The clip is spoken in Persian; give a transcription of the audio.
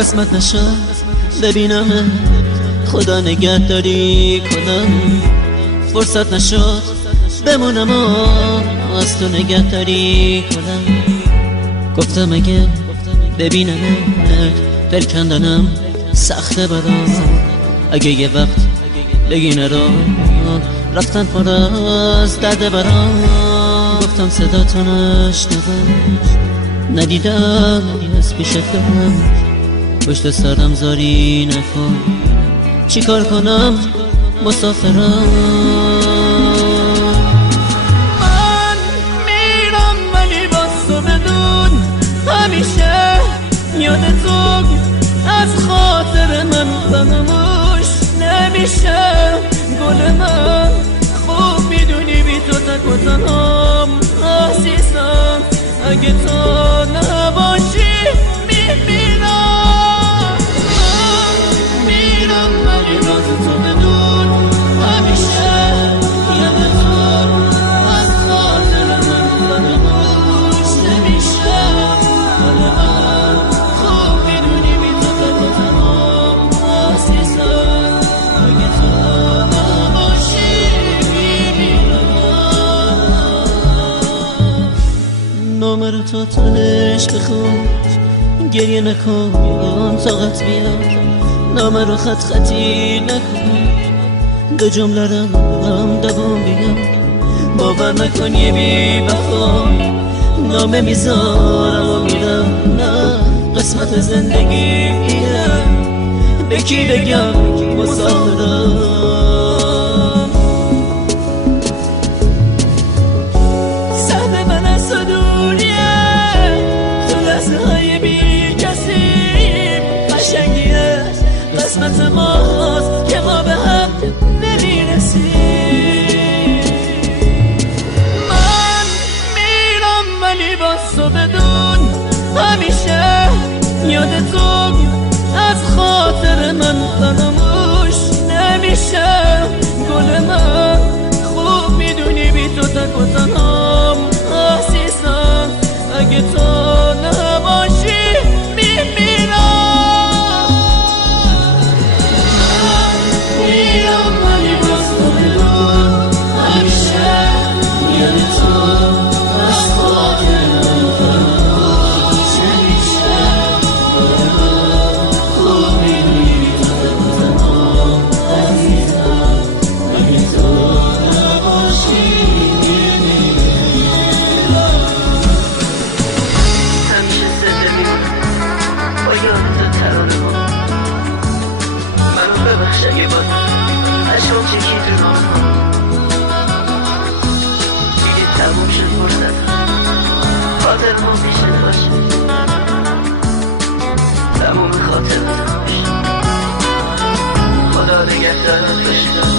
قسمت نشد ببینم خدا نگهداری کنم، فرصت نشد بمونم و از تو نگهداری کنم. گفتم اگه ببینم دل کندنم سخته برام، اگه یه وقت بگی نرو رفتن پر از درد برام. گفتم صدا تو نشنوم، ندیدم از پیش دارم، پشت سرم زاری نکن، چی کار کنم مسافرم. من میرم ولی باز تو بدون همیشه یاد تو از خاطر من فراموش نمیشه. گل من خوب میدونی بی تو تک و تنهام عزیزم، اگه تو نباشی میمیرم. من میرم ولی باز تو بدون همیشه یاد تو از خاطر من فراموش نمیشه. گل من خوب میدونی بی تو تک و تنهام عزیزم، اگه تو نباشی میمیرم. نامه رو تو تنش بخون، گریه نکن طاقت بیاد، نامه رو خط خطی نکن، دو جمله رو هم دوام بیاد. باور نکن یه بی وفا نامه میذارم و میرم، نه قسمت زندگی اینه، به کی بگم مسافرم. سهم من از تو دوریه، تو لحظه های بی کسی قشنگیه، قسمت ماست که ما به هم نمیرسیم. من میرم ولی باز تو بدون همیشه یاد تو از خاطر من فراموش نمیشه. گل من خوب میدونی بی تو تک و تنهام عزیزم، اگه تو نباشی میمیرم. میرم ولی باز تو بدون همیشه یاد تو از خاطر من فراموش نمیشه. گل من خوب میدونی بی تو تک و تنهام عزیزم، اگه تو نباشی میمیرم. همیشه زنده میمونم با یاد تو ترانه ها، منو ببخش اگه با عشقم چکی تو نامه ها، دیگه تموم شد فرصت خاطر ما پیش نباشه، تموم خاطر باشه. خدا نگهدارت باشه.